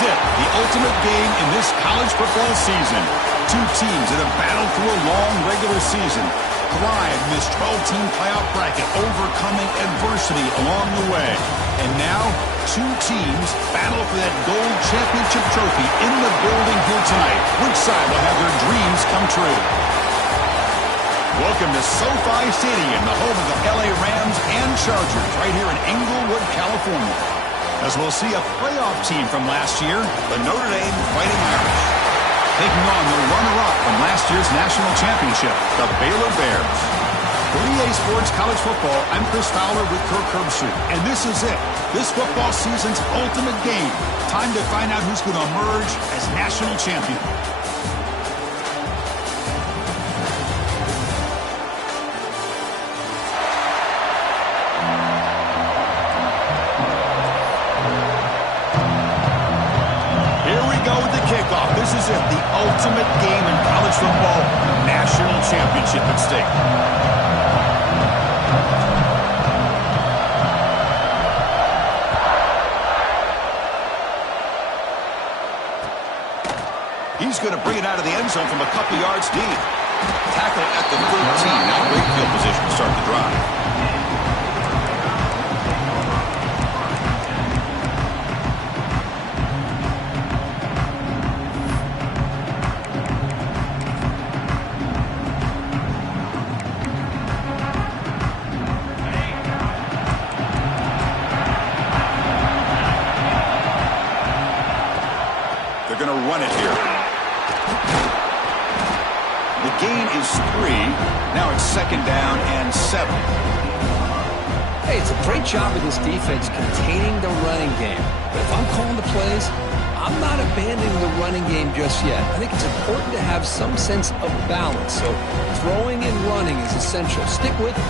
is it, the ultimate game in this college football season. Two teams that have battled through a long regular season, thrived in this 12-team playoff bracket, overcoming adversity along the way. And now, two teams battle for that gold championship trophy in the building here tonight. Which side will have their dreams come true? Welcome to SoFi Stadium, the home of the LA Rams and Chargers, right here in Inglewood, California. As we'll see a playoff team from last year, the Notre Dame Fighting Irish, taking on the runner-up from last year's national championship, the Baylor Bears. For EA Sports College Football, I'm Chris Fowler with Kirk Herbstreit, and this is it. This football season's ultimate game. Time to find out who's going to emerge as national champion. This is it, the ultimate game in college football, national championship at stake. He's going to bring it out of the end zone from a couple yards deep. Tackle at the 13, now great field position to start the drive. Run it here. The gain is 3. Now it's 2nd down and 7. Hey, it's a great job of this defense containing the running game. But if I'm calling the plays, I'm not abandoning the running game just yet. I think it's important to have some sense of balance. So throwing and running is essential. Stick with it.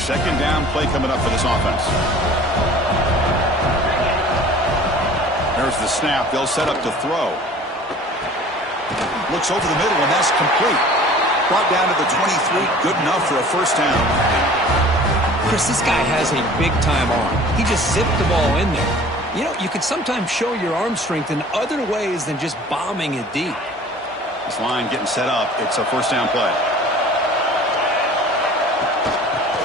2nd down play coming up for this offense. There's the snap. They'll set up to throw. Looks over the middle, and that's complete. Brought down to the 23. Good enough for a 1st down. Chris, this guy has a big-time arm. He just zipped the ball in there. You know, you can sometimes show your arm strength in other ways than just bombing it deep. This line getting set up. It's a 1st down play.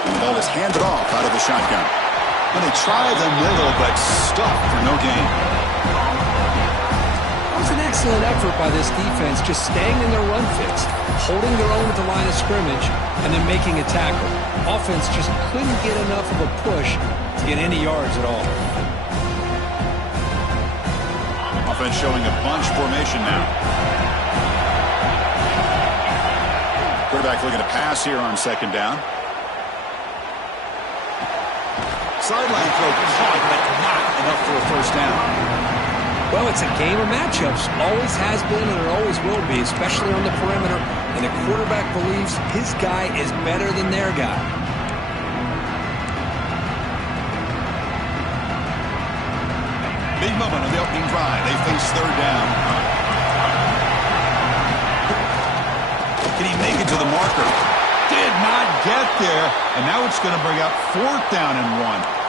The ball is handed off out of the shotgun. And they try the middle, but stuck for no gain. It was an excellent effort by this defense, just staying in their run fits, holding their own at the line of scrimmage, and then making a tackle. Offense just couldn't get enough of a push to get any yards at all. Offense showing a bunch formation now. Quarterback looking to pass here on 2nd down. Sideline throw caught, but not enough for a 1st down. Well, it's a game of matchups. Always has been and it always will be, especially on the perimeter. And the quarterback believes his guy is better than their guy. Big moment on the opening drive. They face 3rd down. Can he make it to the marker? Did not get there. And now it's going to bring up 4th down and 1.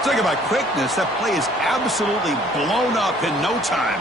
Talk about quickness. That play is absolutely blown up in no time.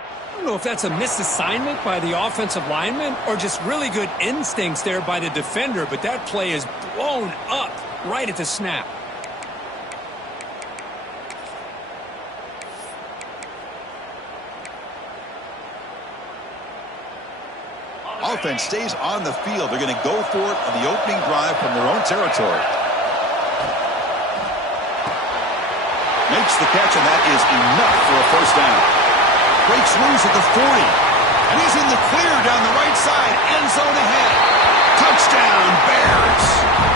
I don't know if that's a misassignment by the offensive lineman or just really good instincts there by the defender, but that play is blown up right at the snap. Offense stays on the field. They're going to go for it on the opening drive from their own territory. Makes the catch, and that is enough for a 1st down. Breaks loose at the 40. And he's in the clear down the right side. End zone ahead. Touchdown, Bears.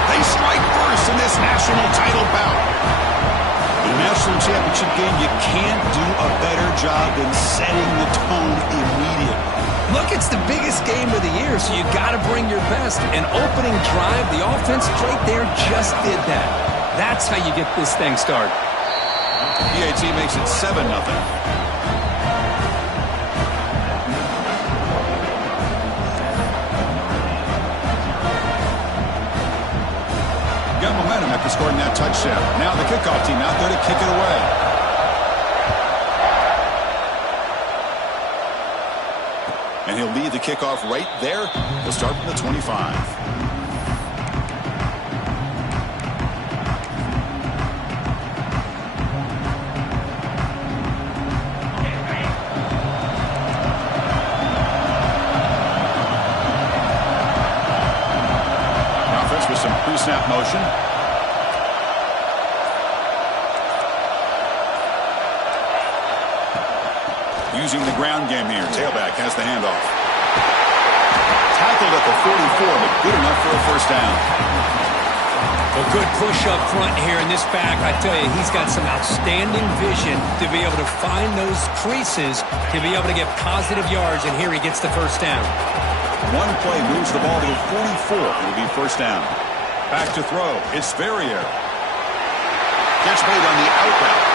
They strike first in this national title bout. The national championship game, you can't do a better job than setting the tone immediately. Look, it's the biggest game of the year, so you got to bring your best. An opening drive, the offense right there just did that. That's how you get this thing started. PAT makes it 7-0. Got momentum after scoring that touchdown. Now the kickoff team out there to kick it away. And he'll lead the kickoff right there. He'll start from the 25. Offense with some pre-snap motion. Using the ground game here. Tailback has the handoff. Tackled at the 44, but good enough for a first down. A good push up front here in this back. I tell you, he's got some outstanding vision to be able to find those creases, to be able to get positive yards, and here he gets the first down. One play moves the ball to the 44. It'll be first down. Back to throw. It's Ferrier. Catch made on the out route.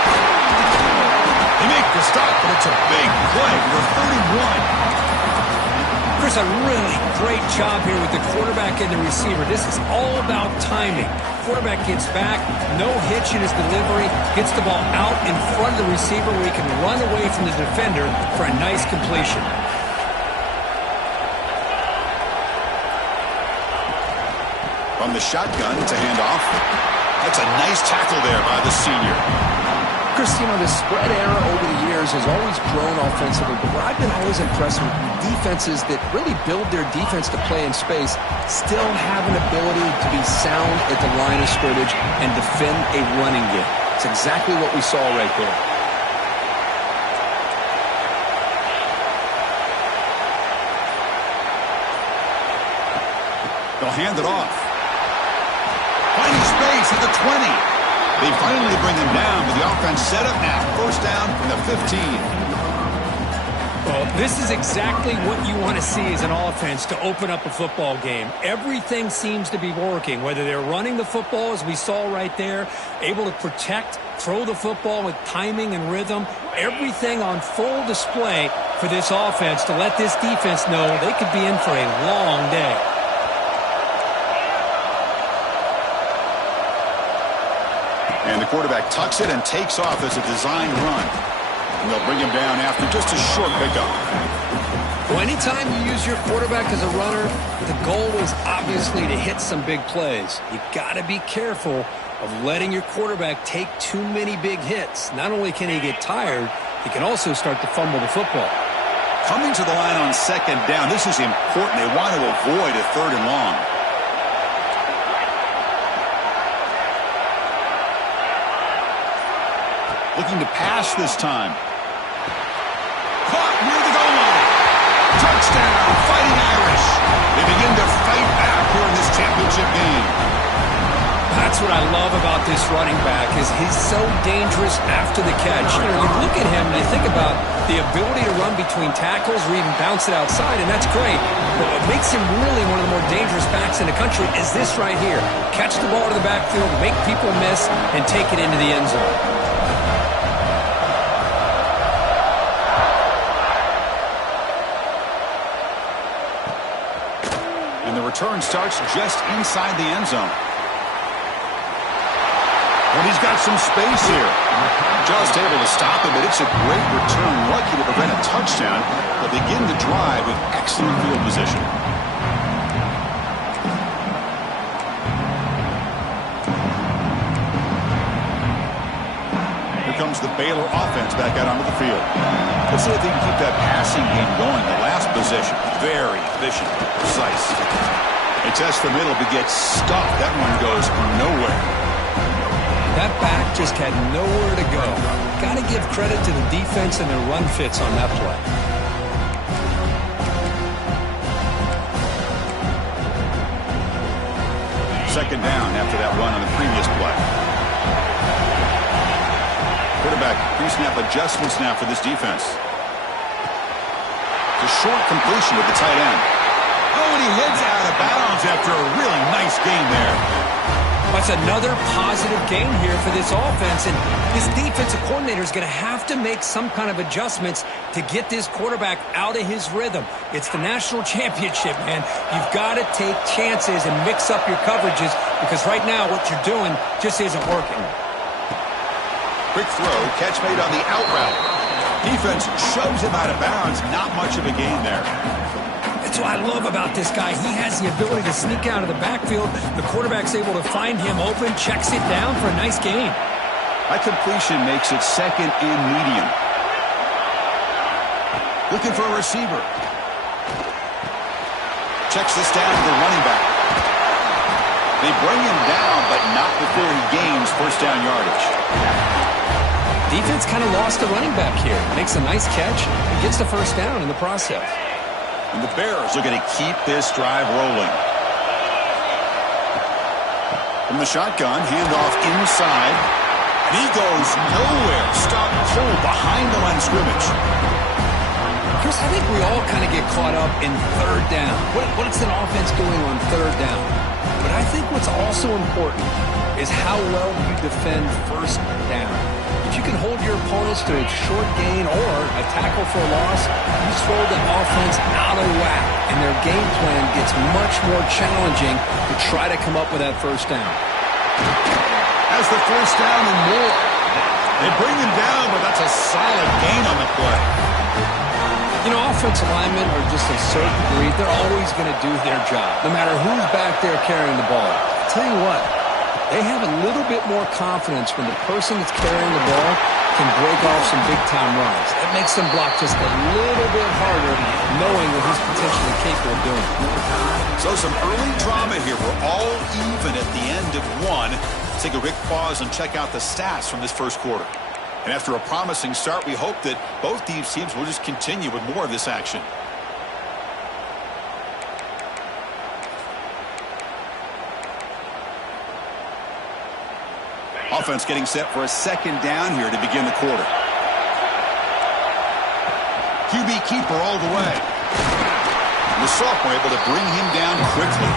They make the stop, but it's a big play for 31. There's a really great job here with the quarterback and the receiver. This is all about timing. Quarterback gets back, no hitch in his delivery, gets the ball out in front of the receiver where he can run away from the defender for a nice completion. From the shotgun, it's a handoff. That's a nice tackle there by the senior. Chris, you know, the spread era over the years has always grown offensively, but what I've been always impressed with defenses that really build their defense to play in space still have an ability to be sound at the line of scrimmage and defend a running game. It's exactly what we saw right there. They'll hand it off. Finding space at the 20. They finally bring him down, but the offense set up now. First down from the 15. Well, this is exactly what you want to see as an offense to open up a football game. Everything seems to be working, whether they're running the football, as we saw right there, able to protect, throw the football with timing and rhythm. Everything on full display for this offense to let this defense know they could be in for a long day. And the quarterback tucks it and takes off as a designed run. And they'll bring him down after just a short pickup. Well, anytime you use your quarterback as a runner, the goal is obviously to hit some big plays. You got to be careful of letting your quarterback take too many big hits. Not only can he get tired, he can also start to fumble the football. Coming to the line on second down, this is important. They want to avoid a third and long. Looking to pass this time. Caught near the goal line. Touchdown, Fighting Irish. They begin to fight back here in this championship game. That's what I love about this running back is he's so dangerous after the catch. You know, you look at him and you think about the ability to run between tackles or even bounce it outside, and that's great. But what makes him really one of the more dangerous backs in the country is this right here. Catch the ball to the backfield, make people miss, and take it into the end zone. Return starts just inside the end zone. And he's got some space here. Just able to stop him, but it's a great return. Lucky to prevent a touchdown. They'll begin the drive with excellent field position. Here comes the Baylor offense back out onto the field. Let's see if they can keep that passing game going. The last possession, very efficient, precise. They test the middle, but gets stuffed. That one goes nowhere. That back just had nowhere to go. Got to give credit to the defense and their run fits on that play. Second down after that run on the previous play. Quarterback pre-snap adjustments now for this defense. It's a short completion with the tight end. Oh, and he heads out of bounds after a really nice gain there. That's another positive gain here for this offense, and this defensive coordinator is going to have to make some kind of adjustments to get this quarterback out of his rhythm. It's the national championship, man. You've got to take chances and mix up your coverages because right now what you're doing just isn't working. Quick throw, catch made on the out route. Defense shoves him out of bounds. Not much of a gain there. That's what I love about this guy. He has the ability to sneak out of the backfield. The quarterback's able to find him open, checks it down for a nice gain. That completion makes it second and medium. Looking for a receiver. Checks this down to the running back. They bring him down, but not before he gains first down yardage. Defense kind of lost the running back here. Makes a nice catch and gets the first down in the process. And the Bears are going to keep this drive rolling. From the shotgun, handoff inside. And he goes nowhere. Stop cold behind the line of scrimmage. Chris, I think we all kind of get caught up in third down. What is an offense doing on third down? But I think what's also important is how well you defend first down. If you can hold your opponents to a short gain or a tackle for a loss, you throw the offense out of whack, and their game plan gets much more challenging to try to come up with that first down. Has the first down and more. They bring him down, but that's a solid gain on the play. You know, offensive linemen are just a certain breed. They're always going to do their job, no matter who's back there carrying the ball. I'll tell you what. They have a little bit more confidence when the person that's carrying the ball can break off some big-time runs. It makes them block just a little bit harder, knowing what he's potentially capable of doing. So some early drama here. We're all even at the end of one. Let's take a quick pause and check out the stats from this first quarter. And after a promising start, we hope that both these teams will just continue with more of this action. Offense getting set for a second down here to begin the quarter. QB keeper all the way. And the sophomore able to bring him down quickly.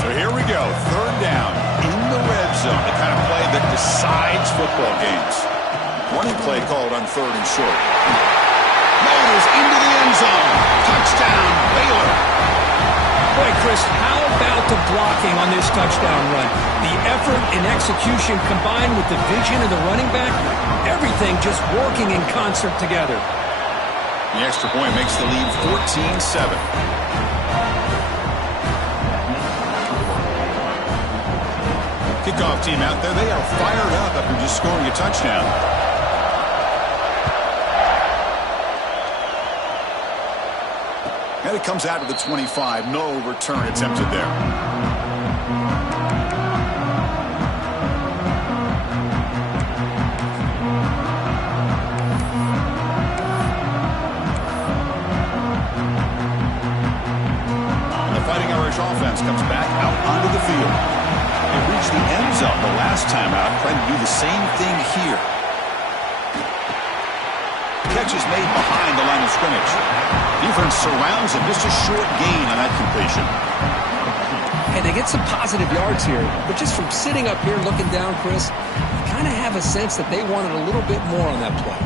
So here we go. Third down in the red zone. The kind of play that decides football games. Running play called on third and short. Motors into the end zone. Touchdown, Baylor. Boy, Chris, how about the blocking on this touchdown run? The effort and execution combined with the vision of the running back, everything just working in concert together. The extra point makes the lead 14-7. Kickoff team out there, they are fired up after just scoring a touchdown. And it comes out to the 25. No return attempted there. And the Fighting Irish offense comes back out onto the field. They reached the end zone the last time out, trying to do the same thing here. Catch is made behind the line of scrimmage. Defense surrounds him. Just a short gain on that completion. Hey, they get some positive yards here, but just from sitting up here looking down, Chris, you kind of have a sense that they wanted a little bit more on that play.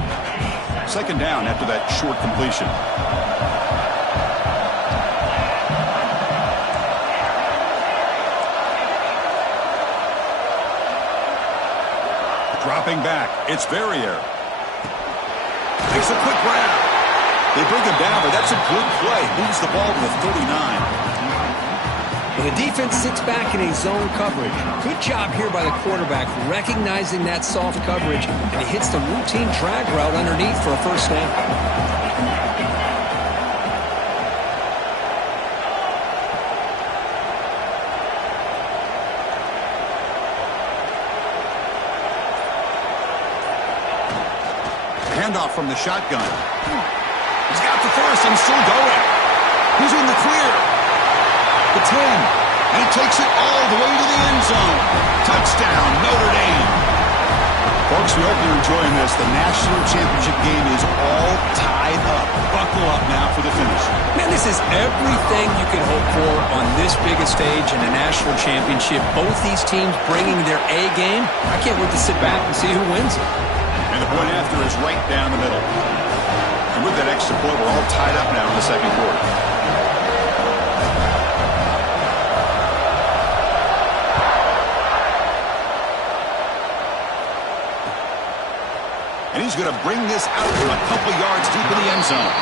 Second down after that short completion. Dropping back, it's Verrier. Makes a quick grab. They bring him down, but that's a good play. Moves the ball to the 39. When the defense sits back in a zone coverage, good job here by the quarterback recognizing that soft coverage, and he hits the routine drag route underneath for a first down. Handoff from the shotgun. He's got the first and still going. He's in the clear. the 10. And he takes it all the way to the end zone. Touchdown, Notre Dame. Folks, we hope you're enjoying this. The national championship game is all tied up. Buckle up now for the finish. Man, this is everything you could hope for on this biggest stage in a national championship. Both these teams bringing their A game. I can't wait to sit back and see who wins it. And the point after is right down the middle. And with that extra point, we're all tied up now in the second quarter. And he's going to bring this out from a couple yards deep in the end zone.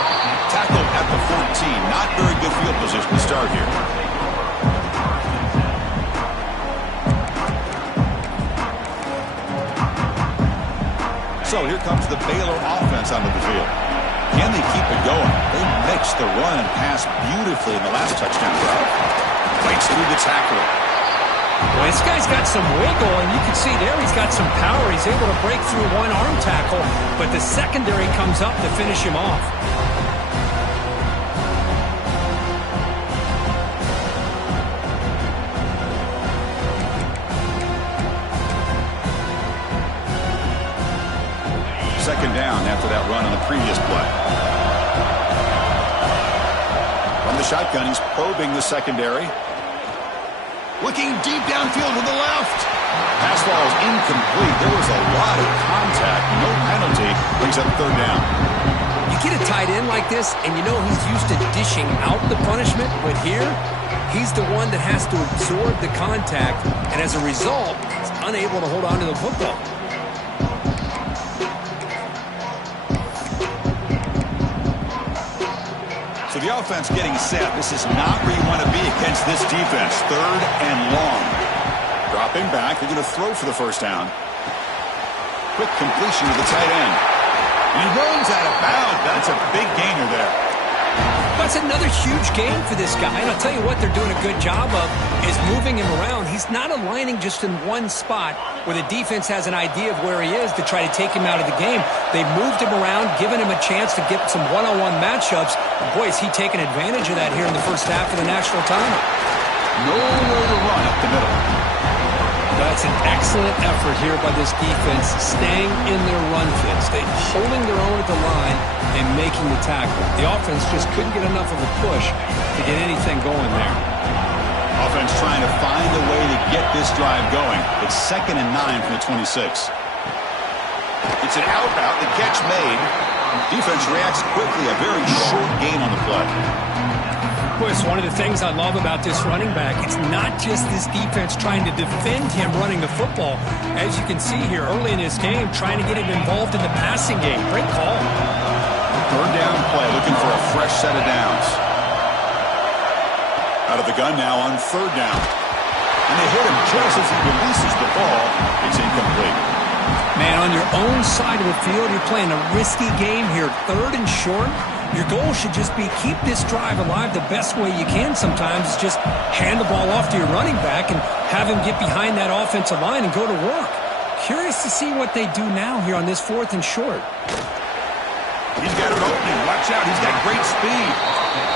Tackled at the 14. Not very good field position to start here. So here comes the Baylor offense onto the field. Can they keep it going? They mixed the run and pass beautifully in the last touchdown drive. Fights through the tackle. Well, this guy's got some wiggle, and you can see there he's got some power. He's able to break through one arm tackle, but the secondary comes up to finish him off. Second down after that run on the previous play. From the shotgun, he's probing the secondary. Looking deep downfield with the left. Pass ball is incomplete. There was a lot of contact. No penalty. Brings up third down. You get a tight end like this, and you know he's used to dishing out the punishment, but here, he's the one that has to absorb the contact, and as a result, he's unable to hold on to the football. So the offense getting set. This is not where you want to be against this defense. Third and long. Dropping back. They're going to throw for the first down. Quick completion to the tight end. And he runs out of bounds. That's a big gainer there. That's another huge game for this guy. And I'll tell you what they're doing a good job of is moving him around. He's not aligning just in one spot where the defense has an idea of where he is to try to take him out of the game. They've moved him around, given him a chance to get some one-on-one matchups. And boy, is he taking advantage of that here in the first half of the national title. Nowhere to run up the middle. That's an excellent effort here by this defense, staying in their run fits. They're holding their own at the line and making the tackle. The offense just couldn't get enough of a push to get anything going there. Offense trying to find a way to get this drive going. It's 2nd and 9 from the 26. It's an out route. The catch made. Defense reacts quickly. A very short gain on the play. Boy, it's one of the things I love about this running back. It's not just this defense trying to defend him running the football. As you can see here early in this game, trying to get him involved in the passing game. Great call. Third down play, looking for a fresh set of downs. Out of the gun now on third down. And they hit him just as he releases the ball. It's incomplete. Man, on your own side of the field, you're playing a risky game here. Third and short. Your goal should just be keep this drive alive the best way you can sometimes. Is just hand the ball off to your running back and have him get behind that offensive line and go to work. Curious to see what they do now here on this 4th and short. He's got an opening. Watch out. He's got great speed.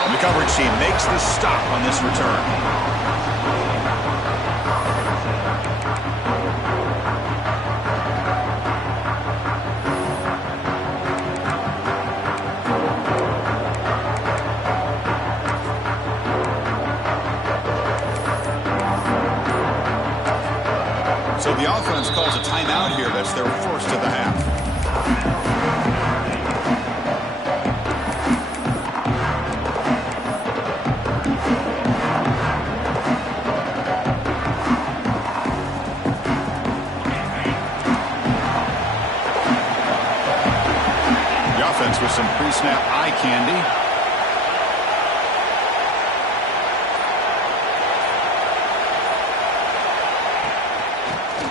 And the coverage team makes the stop on this return. So the offense calls a timeout here. That's their first of the half. The offense with some pre-snap eye candy.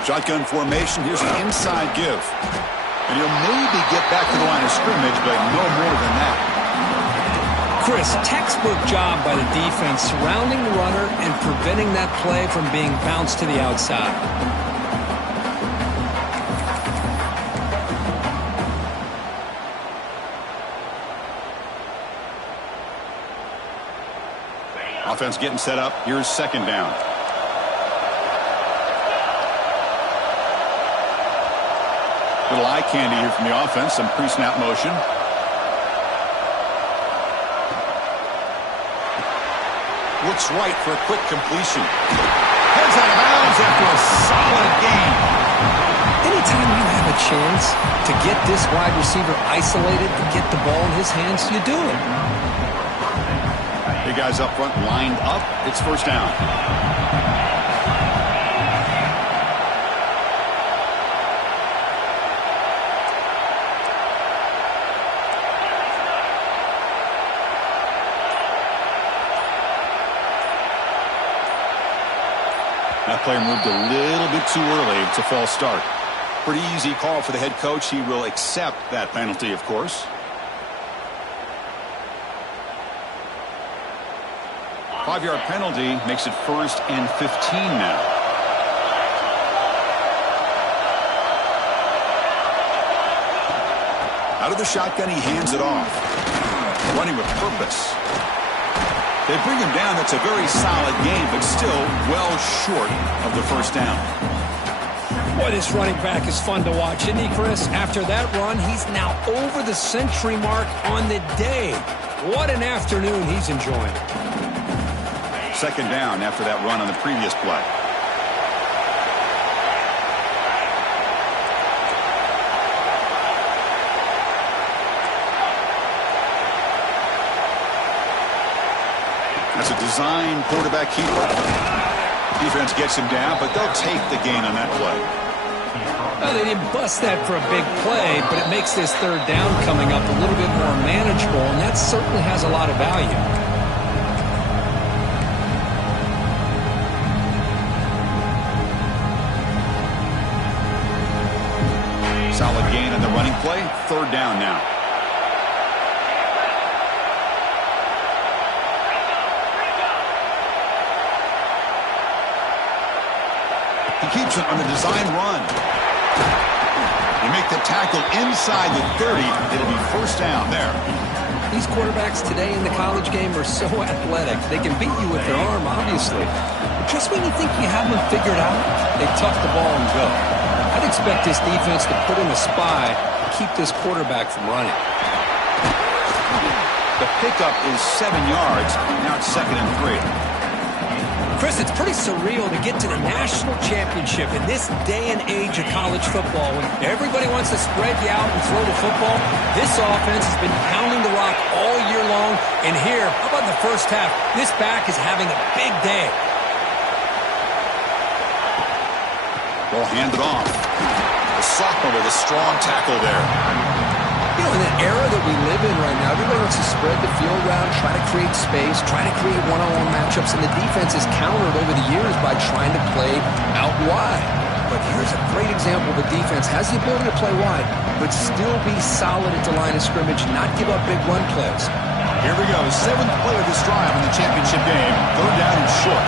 Shotgun formation. Here's an inside give. And he'll maybe get back to the line of scrimmage, but no more than that. Chris, textbook job by the defense surrounding the runner and preventing that play from being bounced to the outside. Offense getting set up. Here's second down. Little eye candy here from the offense. Some pre-snap motion. Looks right for a quick completion. Heads out of bounds after a solid gain. Anytime you have a chance to get this wide receiver isolated and get the ball in his hands, you do it. Big guys up front lined up. It's first down. That player moved a little bit too early. It's a false start. Pretty easy call for the head coach. He will accept that penalty, of course. Five-yard penalty makes it 1st and 15 now. Out of the shotgun, he hands it off. Running with purpose. They bring him down. That's a very solid game, but still well short of the first down. Boy, this running back is fun to watch, isn't he, Chris? After that run, he's now over the century mark on the day. What an afternoon he's enjoying. Second down after that run on the previous play. That's a design quarterback keeper. Defense gets him down, but they'll take the gain on that play. Well, they didn't bust that for a big play, but it makes this third down coming up a little bit more manageable, and that certainly has a lot of value. Solid gain on the running play. Third down now. He keeps it on the design run. They make the tackle inside the 30. It'll be first down there. These quarterbacks today in the college game are so athletic. They can beat you with their arm, obviously. But just when you think you have them figured out, they tuck the ball and go. I'd expect this defense to put in a spy to keep this quarterback from running. The pickup is 7 yards. Now it's 2nd and 3. Chris, it's pretty surreal to get to the national championship in this day and age of college football when everybody wants to spread you out and throw the football. This offense has been pounding the rock all year long. And here, how about in the first half? This back is having a big day. Ball handed off. The sophomore with a strong tackle there. You know, in the era that we live in right now, everybody wants to spread the field around, try to create space, try to create one-on-one matchups, and the defense is countered over the years by trying to play out wide. But here's a great example. The defense has the ability to play wide, but still be solid at the line of scrimmage, not give up big run plays. Here we go. 7th play of this drive in the championship game. Third down and short.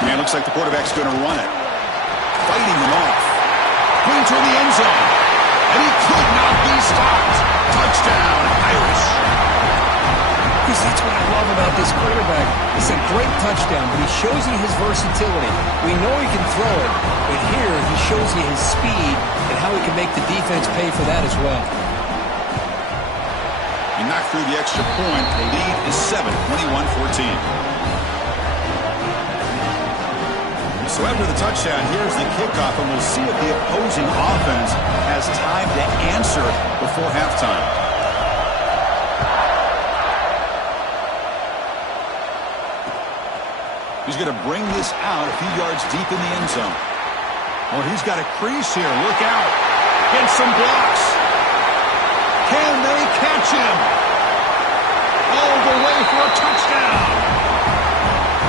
Man, looks like the quarterback's going to run it. Fighting him off. Going toward the end zone. And he could not be stopped. Touchdown, Irish. Because that's what I love about this quarterback. It's a great touchdown, but he shows you his versatility. We know he can throw it, but here he shows you his speed and how he can make the defense pay for that as well. He knocked through the extra point. The lead is 7, 21-14. So after the touchdown, here's the kickoff, and we'll see if the opposing offense has time to answer before halftime. He's going to bring this out a few yards deep in the end zone. Oh, he's got a crease here. Look out. Gets some blocks. Can they catch him? All the way for a touchdown.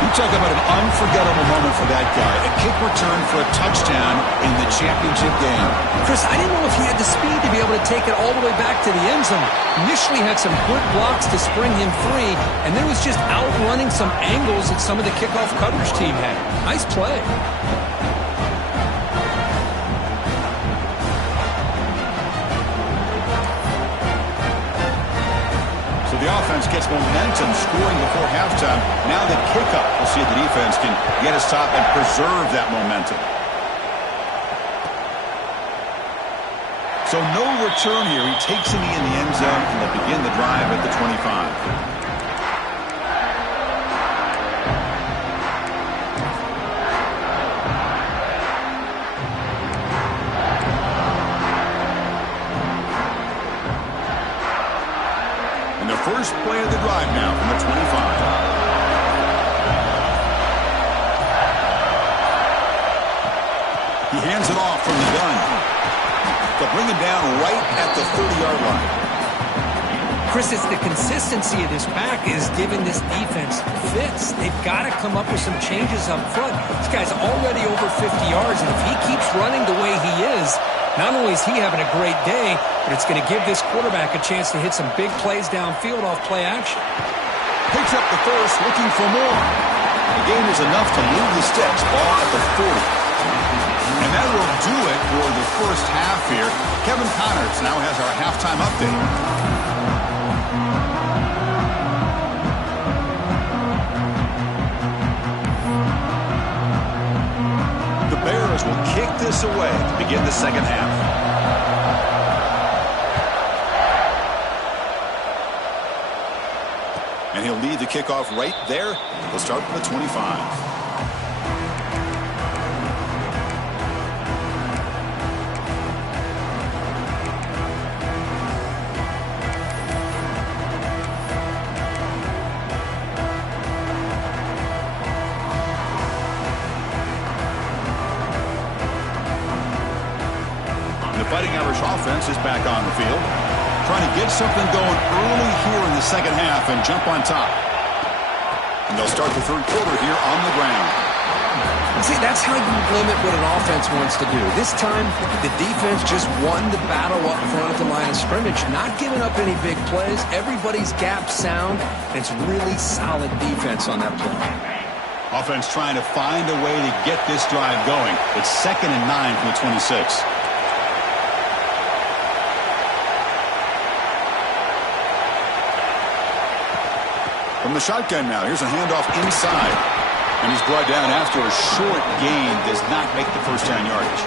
You talk about an unforgettable moment for that guy. A kick return for a touchdown in the championship game. Chris, I didn't know if he had the speed to be able to take it all the way back to the end zone. Initially had some good blocks to spring him free, and then was just outrunning some angles that some of the kickoff coverage team had. Nice play. The offense gets momentum scoring before halftime. Now the kickoff. We'll see if the defense can get a stop and preserve that momentum. So no return here. He takes a knee in the end zone, and they begin the drive at the 25. First play of the drive now from the 25. He hands it off from the gun. They'll bring him down right at the 30-yard line. Chris, it's the consistency of this back is giving this defense fits. They've got to come up with some changes up front. This guy's already over 50 yards, and if he keeps running the way he is, not only is he having a great day, but it's going to give this quarterback a chance to hit some big plays downfield off play action. Picks up the first, looking for more. The game is enough to move the sticks. Ball at the 40. And that will do it for the first half here. Kevin Connors now has our halftime update. Will kick this away to begin the second half. And he'll lead the kickoff right there. He'll start from the 25. Fighting Irish offense is back on the field. Trying to get something going early here in the second half and jump on top. And they'll start the third quarter here on the ground. See, that's how you limit what an offense wants to do. This time, the defense just won the battle up front at the line of scrimmage, not giving up any big plays. Everybody's gap sound, and it's really solid defense on that play. Offense trying to find a way to get this drive going. It's 2nd and 9 from the 26. From the shotgun now, here's a handoff inside. And he's brought down after a short gain. Does not make the first down yardage.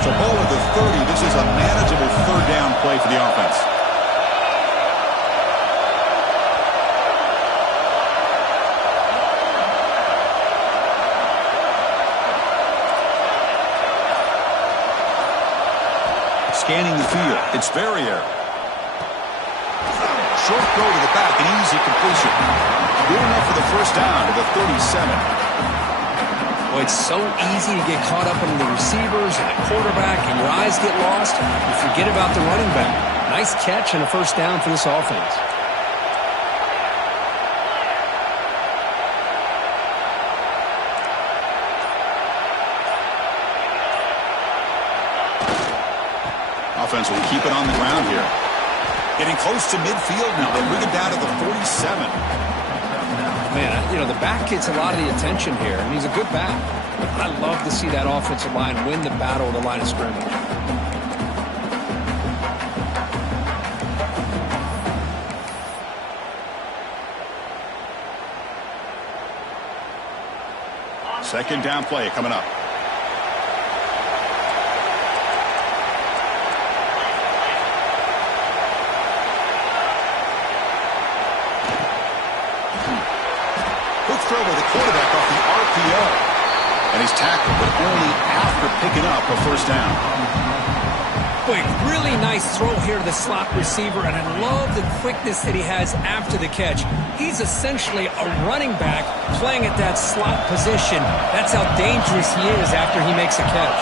So ball at the 30. This is a manageable third down play for the offense. Scanning the field. It's Verrier. Short throw to the back, an easy completion. Good enough for the first down to the 37. Well, it's so easy to get caught up in the receivers and the quarterback, and your eyes get lost. You forget about the running back. Nice catch and a first down for this offense. Offense will keep it on the ground here. Getting close to midfield now. They bring it down to the 47. Man, you know, the back gets a lot of the attention here, and he's a good back. But I love to see that offensive line win the battle of the line of scrimmage. Second down play coming up. Throw by the quarterback off the RPO. And he's tackled, but only after picking up a first down. Boy, really nice throw here to the slot receiver, and I love the quickness that he has after the catch. He's essentially a running back playing at that slot position. That's how dangerous he is after he makes a catch.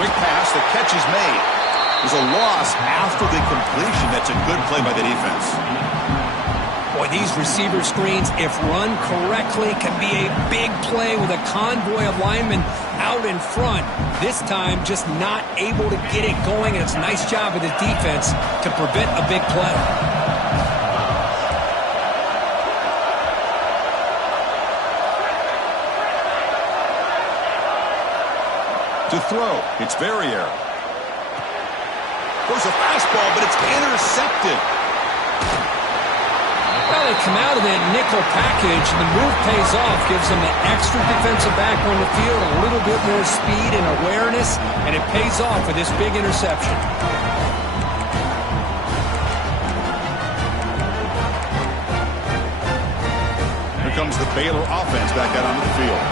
Quick pass, the catch is made. There's a loss after the completion. That's a good play by the defense. Boy, these receiver screens, if run correctly, can be a big play with a convoy of linemen out in front. This time, just not able to get it going, and it's a nice job of the defense to prevent a big play. To throw, it's Verrier. Throws a fastball, but it's intercepted. Well, they come out of that nickel package, and the move pays off, gives them an extra defensive back on the field, a little bit more speed and awareness, and it pays off with this big interception. Here comes the Baylor offense back out onto the field.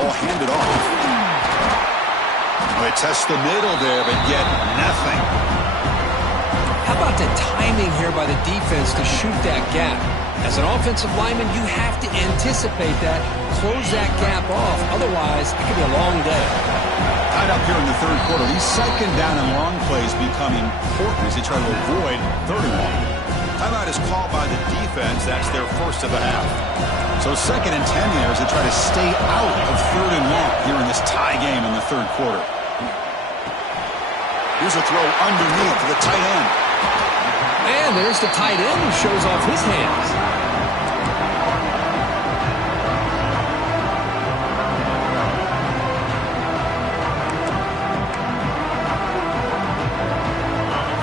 Ball handed off. They test the middle there, but yet nothing. How about the timing here by the defense to shoot that gap? As an offensive lineman, you have to anticipate that, close that gap off. Otherwise, it could be a long day. Tied up here in the third quarter. These second down and long plays become important as they try to avoid third and long. Timeout is called by the defense. That's their first of the half. So 2nd and 10 here as they try to stay out of third and long here in this tie game in the third quarter. Here's a throw underneath to the tight end. And there's the tight end who shows off his hands.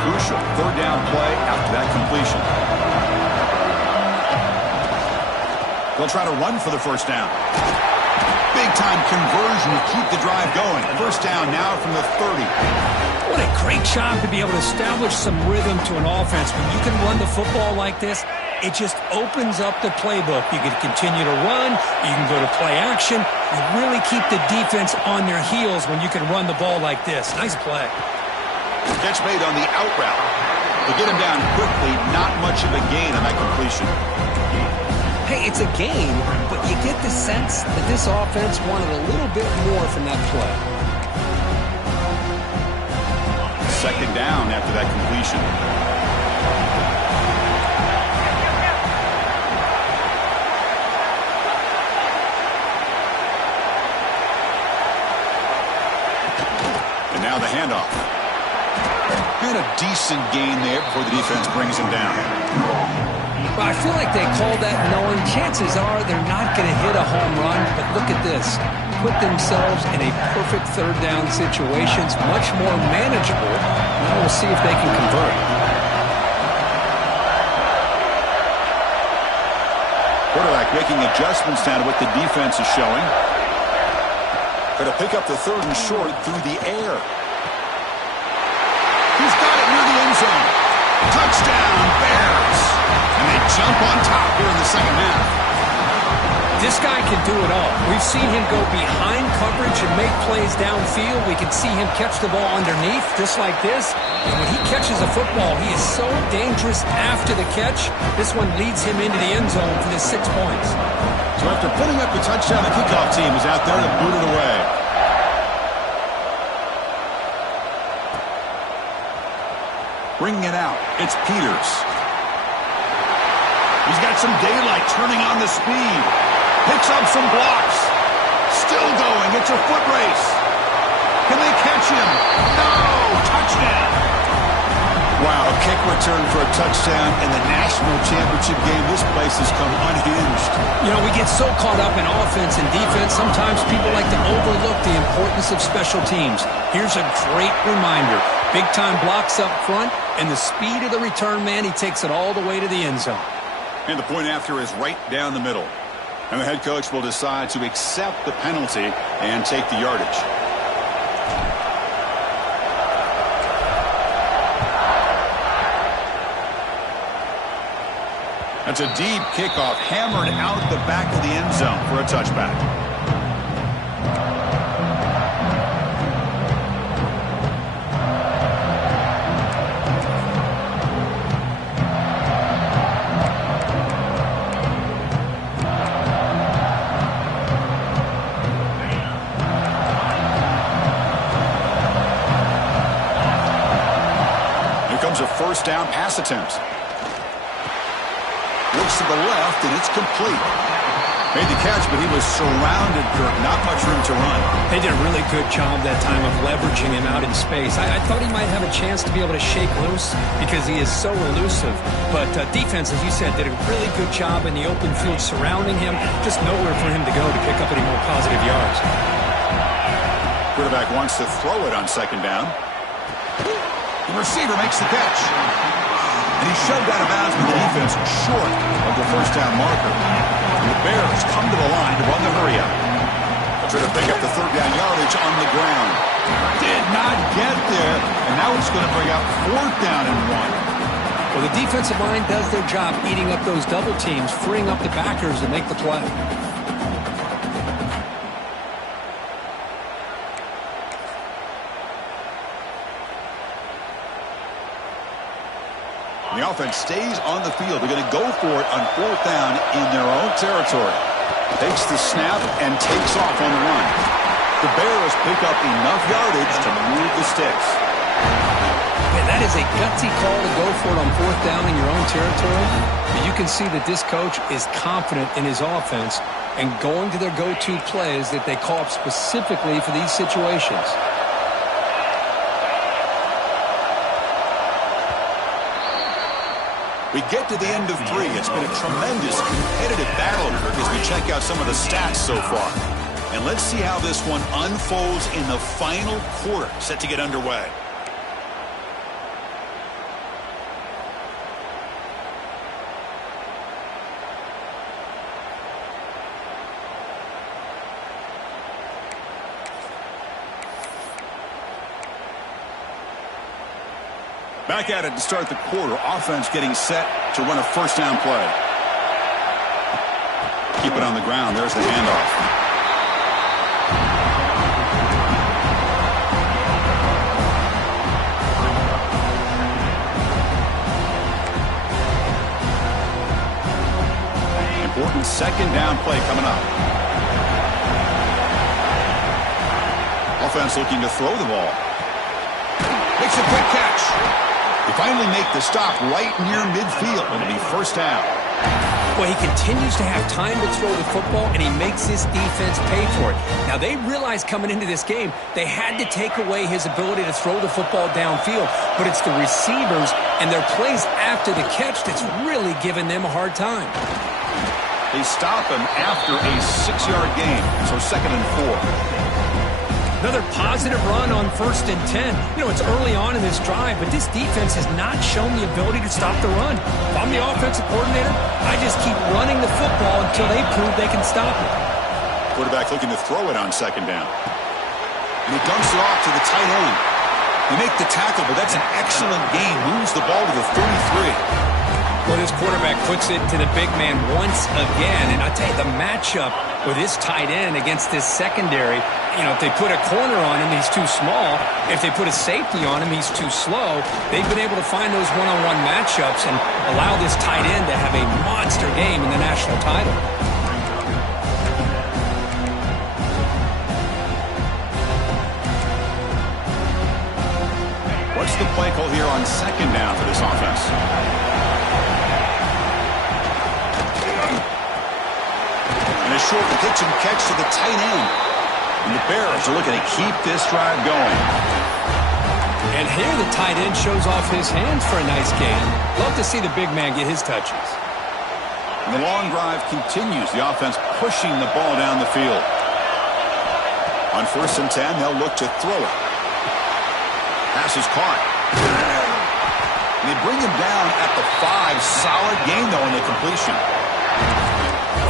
Crucial third down play after that completion. They'll try to run for the first down. Big-time conversion to keep the drive going. First down now from the 30. What a great job to be able to establish some rhythm to an offense. When you can run the football like this, it just opens up the playbook. You can continue to run. You can go to play action. You really keep the defense on their heels when you can run the ball like this. Nice play. Catch made on the out route. They get him down quickly. Not much of a gain on that completion. Hey, it's a gain, but you get the sense that this offense wanted a little bit more from that play. Second down after that completion. And now the handoff. And a decent gain there before the defense brings him down. Well, I feel like they called that knowing chances are they're not going to hit a home run, but look at this. Put themselves in a perfect third down situation. It's much more manageable. Now we'll see if they can convert. Quarterback making adjustments now to what the defense is showing. Going to pick up the third and short through the air. He's got it near the end zone. Touchdown, Bears. And they jump on top here in the second half. This guy can do it all. We've seen him go behind coverage and make plays downfield. We can see him catch the ball underneath, just like this. And when he catches a football, he is so dangerous after the catch. This one leads him into the end zone for the 6 points. So after putting up the touchdown, the kickoff team is out there to boot it away. Bringing it out, it's Peters. He's got some daylight, turning on the speed. Picks up some blocks. Still going. It's a foot race. Can they catch him? No! Touchdown! Wow, a kick return for a touchdown in the national championship game. This place has come unhinged. You know, we get so caught up in offense and defense, sometimes people like to overlook the importance of special teams. Here's a great reminder. Big-time blocks up front, and the speed of the return man, he takes it all the way to the end zone. And the point after is right down the middle. And the head coach will decide to accept the penalty and take the yardage. That's a deep kickoff, hammered out the back of the end zone for a touchback. terms of first down pass attempts. Looks to the left, and it's complete. Made the catch, but he was surrounded, Kirk. Not much room to run. They did a really good job that time of leveraging him out in space. I thought he might have a chance to be able to shake loose because he is so elusive. But defense, as you said, did a really good job in the open field surrounding him. Just nowhere for him to go to pick up any more positive yards. Quarterback wants to throw it on second down. The receiver makes the catch. And he shoved out of bounds with the defense short of the first down marker. And the Bears come to the line to run the hurry up. They'll try to pick up the third down yardage on the ground. Did not get there. And now it's going to bring out fourth down and 1. Well, the defensive line does their job eating up those double teams, freeing up the backers to make the play. The offense stays on the field. They're going to go for it on fourth down in their own territory. Takes the snap and takes off on the run. The Bears pick up enough yardage to move the sticks. Man, that is a gutsy call to go for it on fourth down in your own territory. But you can see that this coach is confident in his offense and going to their go-to plays that they call up specifically for these situations. We get to the end of 3. It's been a tremendous competitive battle as we check out some of the stats so far. And let's see how this one unfolds in the final quarter, set to get underway. Back at it to start the quarter. Offense getting set to run a first down play. Keep it on the ground. There's the handoff. Important second down play coming up. Offense looking to throw the ball. Makes a quick catch. They finally make the stop right near midfield. It'll be first down. Well, he continues to have time to throw the football, and he makes his defense pay for it. Now, they realized coming into this game, they had to take away his ability to throw the football downfield, but it's the receivers and their plays after the catch that's really giving them a hard time. They stop him after a 6-yard gain, so second and 4. Another positive run on 1st and 10. You know, it's early on in this drive, but this defense has not shown the ability to stop the run. If I'm the offensive coordinator, I just keep running the football until they prove they can stop it. Quarterback looking to throw it on second down. And he dumps it off to the tight end. They make the tackle, but that's an excellent gain. Moves the ball to the 33. Well, this quarterback puts it to the big man once again. And I tell you, the matchup with this tight end against this secondary, you know, if they put a corner on him, he's too small. If they put a safety on him, he's too slow. They've been able to find those one-on-one matchups and allow this tight end to have a monster game in the national title. What's the play call here on second down for this offense? And a short pitch and catch to the tight end. And the Bears are looking to keep this drive going. And here the tight end shows off his hands for a nice gain. Love to see the big man get his touches. And the long drive continues. The offense pushing the ball down the field. On 1st and 10, they'll look to throw it. Pass is caught. And they bring him down at the 5. Solid gain, though, in the completion.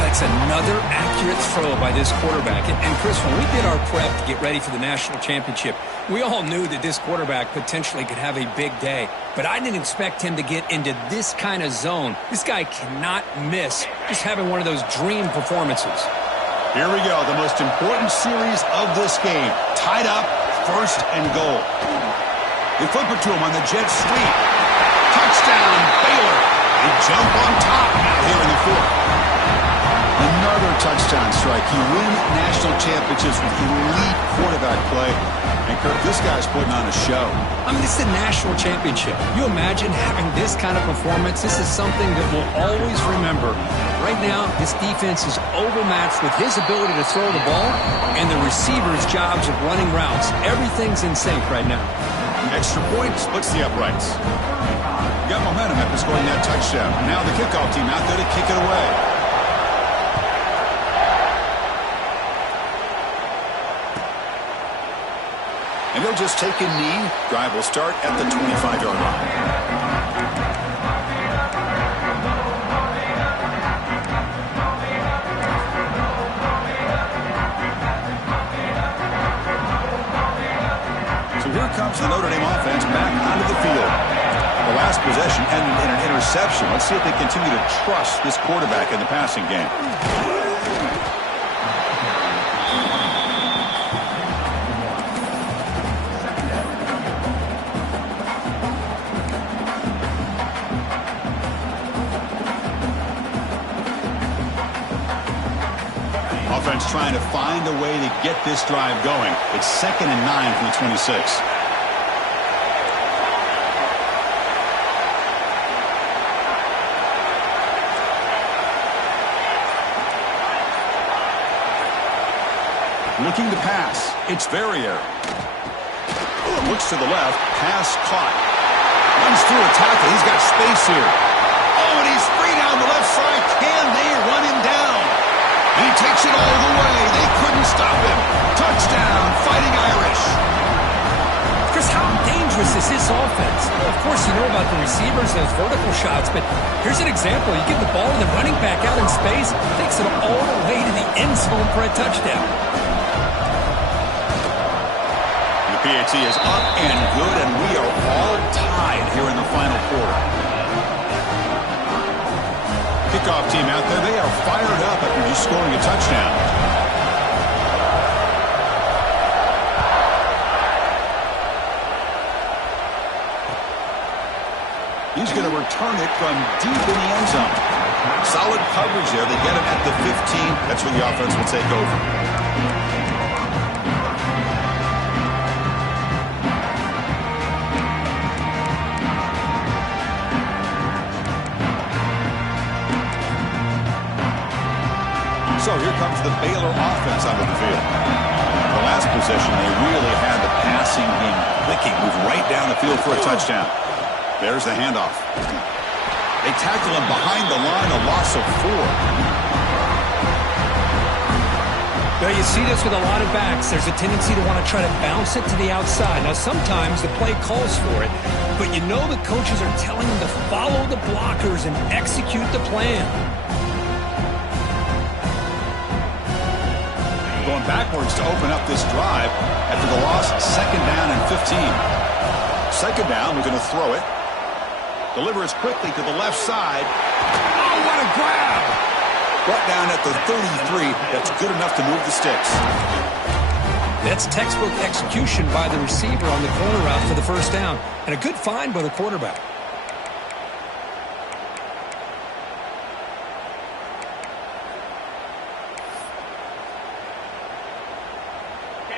That's another accurate throw by this quarterback. And Chris, when we did our prep to get ready for the national championship, we all knew that this quarterback potentially could have a big day. But I didn't expect him to get into this kind of zone. This guy cannot miss just having one of those dream performances. Here we go, the most important series of this game. Tied up, 1st and goal. They flip it to him on the jet sweep. Touchdown, Baylor. They jump on top now here in the 4th. Another touchdown strike. You win national championships with elite quarterback play. And, Kirk, this guy's putting on a show. I mean, this is a national championship. You imagine having this kind of performance? This is something that we'll always remember. Right now, this defense is overmatched with his ability to throw the ball and the receiver's jobs of running routes. Everything's in sync right now. Extra point splits the uprights. Got momentum after scoring that touchdown. Now the kickoff team out there to kick it away. And they'll just take a knee. Drive will start at the 25-yard line. So here comes the Notre Dame offense back onto the field. The last possession ended in an interception. Let's see if they continue to trust this quarterback in the passing game. Offense trying to find a way to get this drive going. It's 2nd and 9 from the 26. Looking to pass. It's Verrier. Looks to the left. Pass caught. Runs through a tackle. He's got space here. Oh, and he's free down the left side. Can they run him down? And he takes it all the way. They couldn't stop him. Touchdown, Fighting Irish. Chris, how dangerous is this offense? Well, of course, you know about the receivers, those vertical shots, but here's an example. You give the ball to the running back out in space, takes it all the way to the end zone for a touchdown. The PAT is up and good, and we are all tied here in the final quarter. Kickoff team out there, they are fired up after just scoring a touchdown. He's going to return it from deep in the end zone. Solid coverage there. They get him at the 15. That's where the offense will take over. So here comes the Baylor offense onto the field. The last possession, they really had the passing game clicking. Moved right down the field for a touchdown. There's the handoff. They tackle him behind the line, a loss of 4. Well, you see this with a lot of backs. There's a tendency to want to try to bounce it to the outside. Now, sometimes the play calls for it, but you know the coaches are telling them to follow the blockers and execute the plan. Going backwards to open up this drive after the loss, 2nd down and 15. 2nd down, we're going to throw it. Delivers quickly to the left side. Oh, what a grab! Brought down at the 33. That's good enough to move the sticks. That's textbook execution by the receiver on the corner route for the first down. And a good find by the quarterback.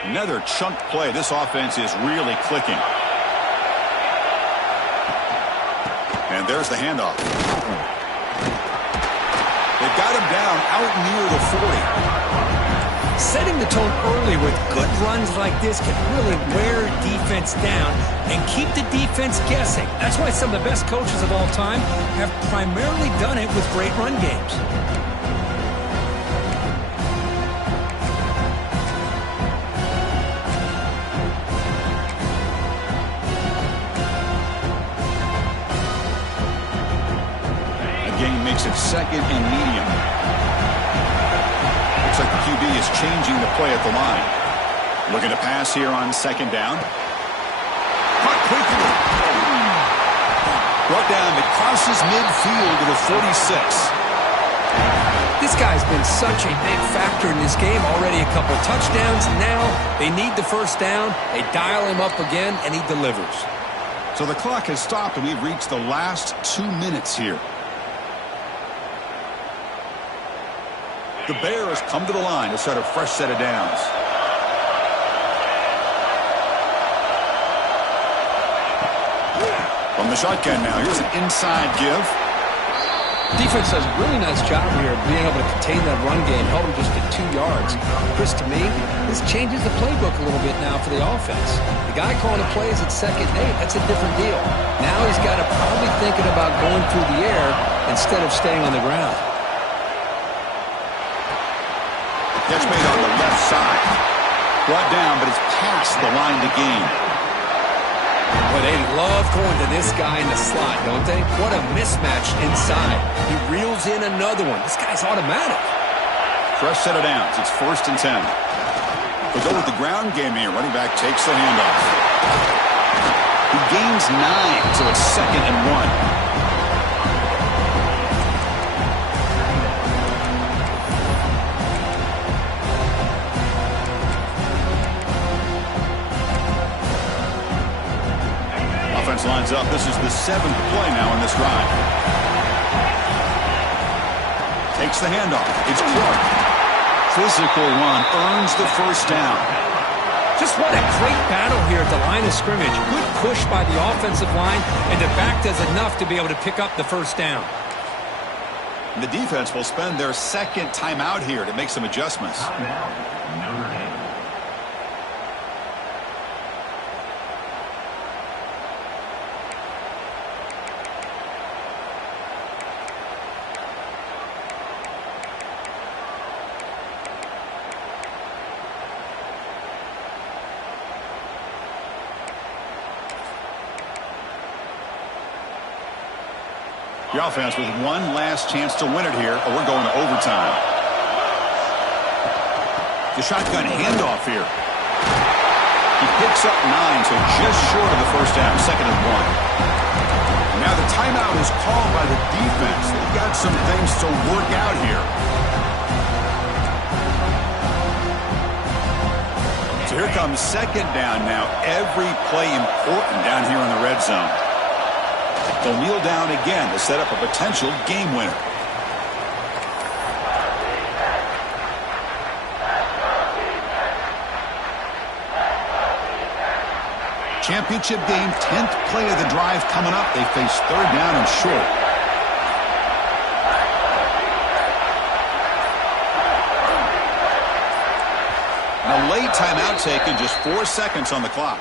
Another chunk play. This offense is really clicking. And there's the handoff. They've got him down out near the 40. Setting the tone early with good runs like this can really wear defense down and keep the defense guessing. That's why some of the best coaches of all time have primarily done it with great run games. Makes it 2nd and medium. Looks like the QB is changing the play at the line. Looking to pass here on 2nd down. Caught quickly. Brought down. It crosses midfield to the 46. This guy's been such a big factor in this game. Already a couple touchdowns. Now they need the first down. They dial him up again, and he delivers. So the clock has stopped, and we've reached the last 2 minutes here. The Bears come to the line to start a fresh set of downs. From the shotgun now, here's an inside give. Defense does a really nice job here of being able to contain that run game, held him just at 2 yards. Chris, to me, this changes the playbook a little bit now for the offense. The guy calling the plays at 2nd and 8, that's a different deal. Now he's got to probably thinking about going through the air instead of staying on the ground. Catch made on the left side. Brought down, but it's past the line to gain. Well, they love going to this guy in the slot, don't they? What a mismatch inside. He reels in another one. This guy's automatic. Fresh set of downs. It's 1st and 10. We'll go with the ground game here. Running back takes the handoff. He gains 9, so it's 2nd and 1. Lines up. This is the 7th play now in this drive. Takes the handoff. It's Clark. Physical run earns the 1st down. Just what a great battle here at the line of scrimmage. Good push by the offensive line, and the back does enough to be able to pick up the 1st down. The defense will spend their 2nd timeout here to make some adjustments. The offense with one last chance to win it here, or we're going to overtime. The shotgun handoff here. He picks up 9, so just short of the 1st down, 2nd and 1. Now the timeout is called by the defense. They've got some things to work out here. So here comes 2nd down now. Every play important down here in the red zone. They'll kneel down again to set up a potential game winner. Championship game, 10th play of the drive coming up. They face 3rd down and short. And a late timeout taken, just 4 seconds on the clock.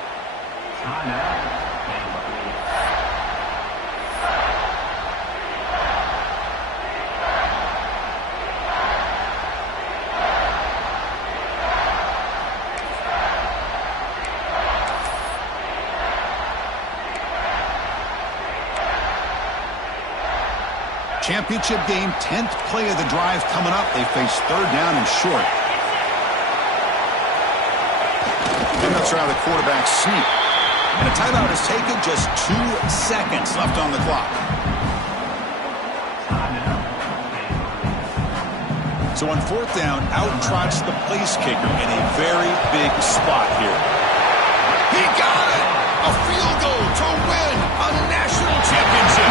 Championship game, 10th play of the drive coming up. They face 3rd down and short. And that's around the quarterback sneak. And a timeout is taken, just 2 seconds left on the clock. So on 4th down, out trots the place kicker in a very big spot here. He got it! A field goal to win a national championship.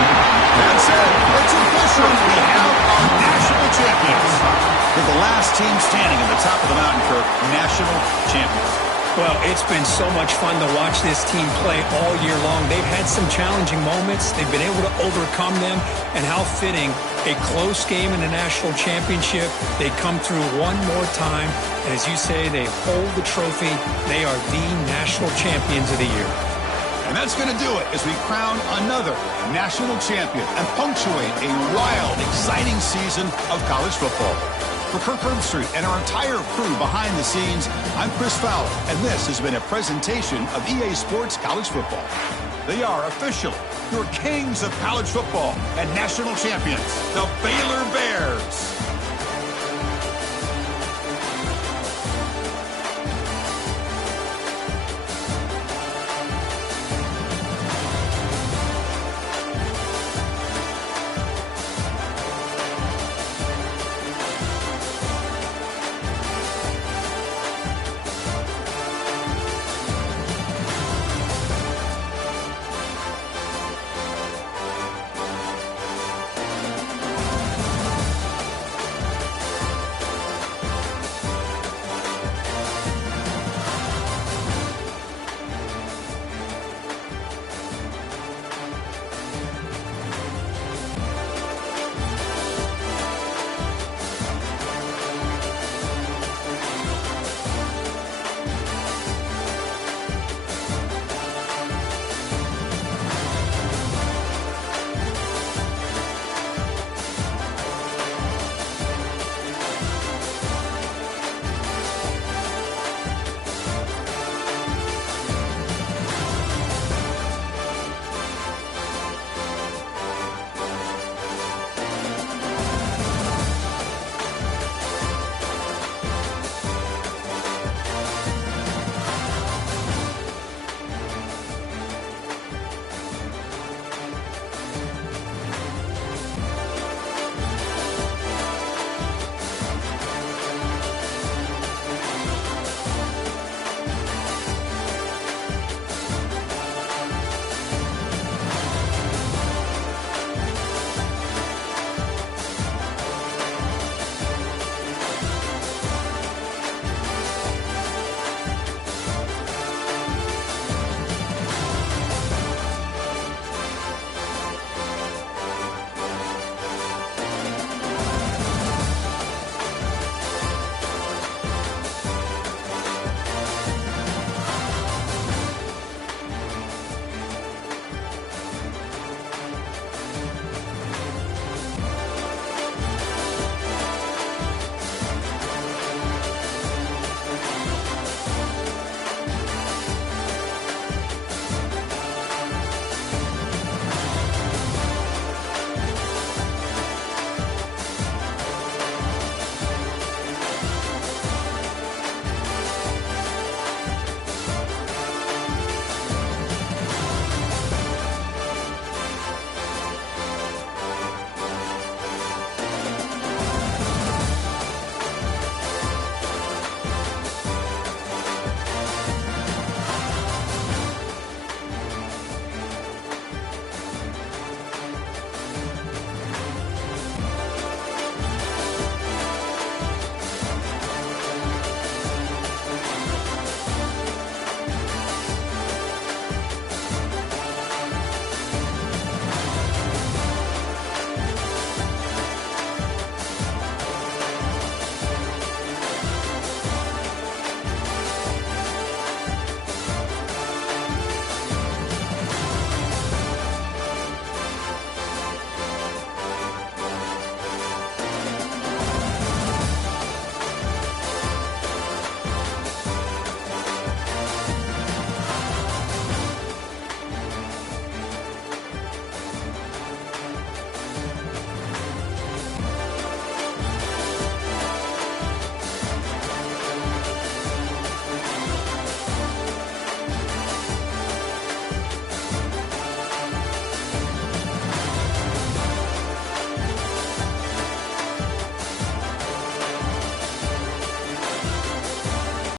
That's it. It's official. We have our national champions. We're the last team standing at the top of the mountain, Kirk. National champions. Well, it's been so much fun to watch this team play all year long. They've had some challenging moments. They've been able to overcome them. And how fitting, a close game in the national championship. They come through one more time. And as you say, they hold the trophy. They are the national champions of the year. And that's going to do it as we crown another national champion and punctuate a wild, exciting season of college football. For Kirk Herbstreit and our entire crew behind the scenes, I'm Chris Fowler, and this has been a presentation of EA Sports College Football. They are officially your kings of college football and national champions, the Baylor Bears.